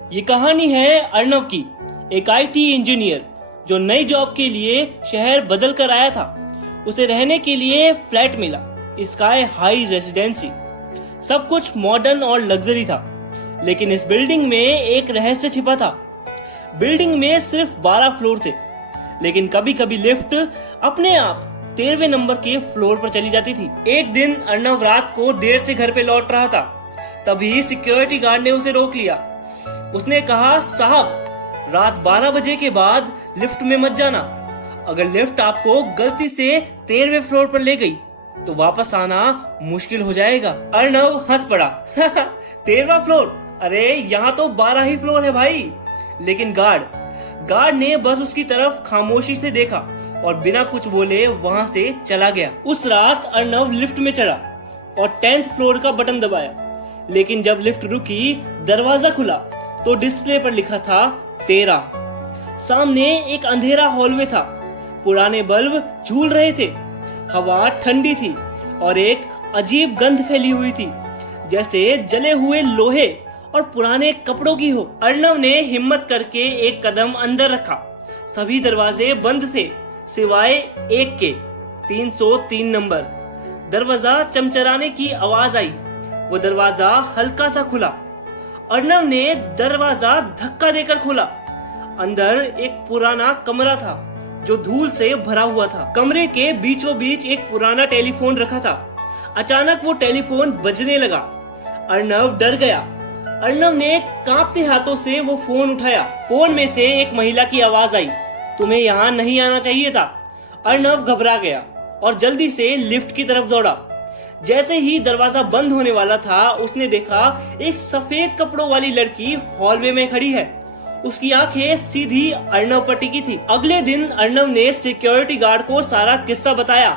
ये कहानी है अर्नव की, एक आईटी इंजीनियर जो नई जॉब के लिए शहर बदल कर आया था। उसे रहने के लिए फ्लैट मिला, स्काई हाई रेजिडेंसी। सब कुछ मॉडर्न और लग्जरी था, लेकिन इस बिल्डिंग में एक रहस्य छिपा था। बिल्डिंग में सिर्फ 12 फ्लोर थे, लेकिन कभी कभी लिफ्ट अपने आप 13वें नंबर के फ्लोर पर चली जाती थी। एक दिन अर्नव रात को देर से घर पे लौट रहा था, तभी सिक्योरिटी गार्ड ने उसे रोक लिया। उसने कहा, साहब, रात 12 बजे के बाद लिफ्ट में मत जाना। अगर लिफ्ट आपको गलती से 13वें फ्लोर पर ले गई तो वापस आना मुश्किल हो जाएगा। अर्नव हंस पड़ा। 13वां फ्लोर? अरे यहाँ तो 12 ही फ्लोर है भाई। लेकिन गार्ड ने बस उसकी तरफ खामोशी से देखा और बिना कुछ बोले वहां से चला गया। उस रात अर्नव लिफ्ट में चढ़ा और 10th फ्लोर का बटन दबाया, लेकिन जब लिफ्ट रुकी, दरवाजा खुला तो डिस्प्ले पर लिखा था 13। सामने एक अंधेरा हॉलवे था। पुराने बल्ब झूल रहे थे, हवा ठंडी थी और एक अजीब गंध फैली हुई थी, जैसे जले हुए लोहे और पुराने कपड़ों की हो। अर्नव ने हिम्मत करके एक कदम अंदर रखा। सभी दरवाजे बंद थे सिवाय एक के, 303 नंबर। दरवाजा चमचराने की आवाज आई। वो दरवाजा हल्का सा खुला। अर्नव ने दरवाजा धक्का देकर खोला। अंदर एक पुराना कमरा था जो धूल से भरा हुआ था। कमरे के बीचों बीच एक पुराना टेलीफोन रखा था। अचानक वो टेलीफोन बजने लगा। अर्नव डर गया। अर्नव ने कांपते हाथों से वो फोन उठाया। फोन में से एक महिला की आवाज आई, तुम्हें यहाँ नहीं आना चाहिए था। अर्नव घबरा गया और जल्दी से लिफ्ट की तरफ दौड़ा। जैसे ही दरवाजा बंद होने वाला था, उसने देखा एक सफेद कपड़ों वाली लड़की हॉलवे में खड़ी है। उसकी आंखें सीधी अर्नव पर टिकी थी। अगले दिन अर्नव ने सिक्योरिटी गार्ड को सारा किस्सा बताया।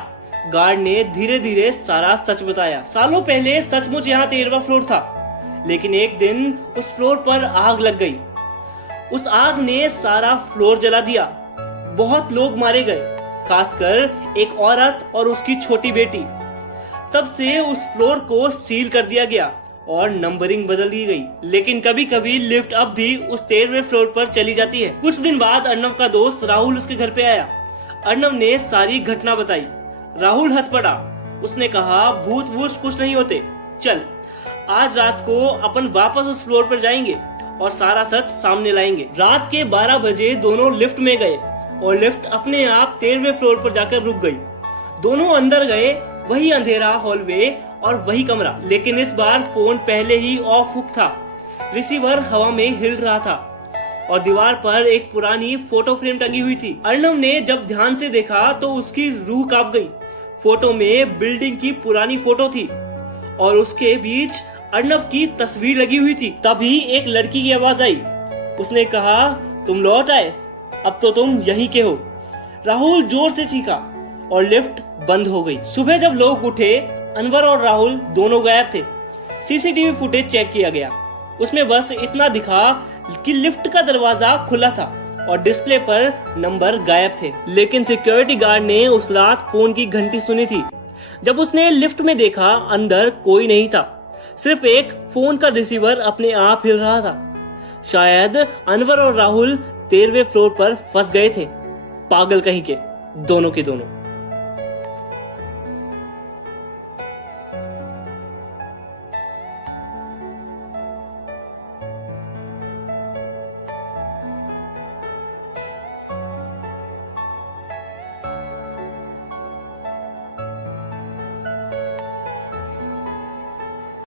गार्ड ने धीरे धीरे सारा सच बताया। सालों पहले सचमुच यहाँ 13वां फ्लोर था, लेकिन एक दिन उस फ्लोर पर आग लग गई। उस आग ने सारा फ्लोर जला दिया। बहुत लोग मारे गए, खासकर एक औरत और उसकी छोटी बेटी। तब से उस फ्लोर को सील कर दिया गया और नंबरिंग बदल दी गई। लेकिन कभी कभी लिफ्ट अब भी उस 13वें फ्लोर पर चली जाती है। कुछ दिन बाद अर्नव का दोस्त राहुल उसके घर पे आया। अर्नव ने सारी घटना बताई। राहुल हंस पड़ा। उसने कहा, भूत वूत कुछ नहीं होते, चल आज रात को अपन वापस उस फ्लोर पर जाएंगे और सारा सच सामने लाएंगे। रात के 12 बजे दोनों लिफ्ट में गए और लिफ्ट अपने आप 13वें फ्लोर पर जाकर रुक गई। दोनों अंदर गए, वही अंधेरा हॉलवे और वही कमरा, लेकिन इस बार फोन पहले ही ऑफ हुक था। रिसीवर हवा में हिल रहा था और दीवार पर एक पुरानी फोटो फ्रेम टंगी हुई थी। अर्नव ने जब ध्यान से देखा तो उसकी रूह कांप गई। फोटो में बिल्डिंग की पुरानी फोटो थी और उसके बीच अर्नव की तस्वीर लगी हुई थी। तभी एक लड़की की आवाज आई। उसने कहा, तुम लौट आए, अब तो तुम यहीं के हो। राहुल जोर से चीखा और लिफ्ट बंद हो गई। सुबह जब लोग उठे, अनवर और राहुल दोनों गायब थे। सीसीटीवी फुटेज चेक किया गया। उसमें बस इतना दिखा कि लिफ्ट का दरवाजा खुला था और डिस्प्ले पर नंबर गायब थे। लेकिन सिक्योरिटी गार्ड ने उस रात फोन की घंटी सुनी थी। जब उसने लिफ्ट में देखा, अंदर कोई नहीं था, सिर्फ एक फोन का रिसीवर अपने आप हिल रहा था। शायद अनवर और राहुल 13वें फ्लोर पर फंस गए थे। पागल कहीं के, दोनों के दोनों।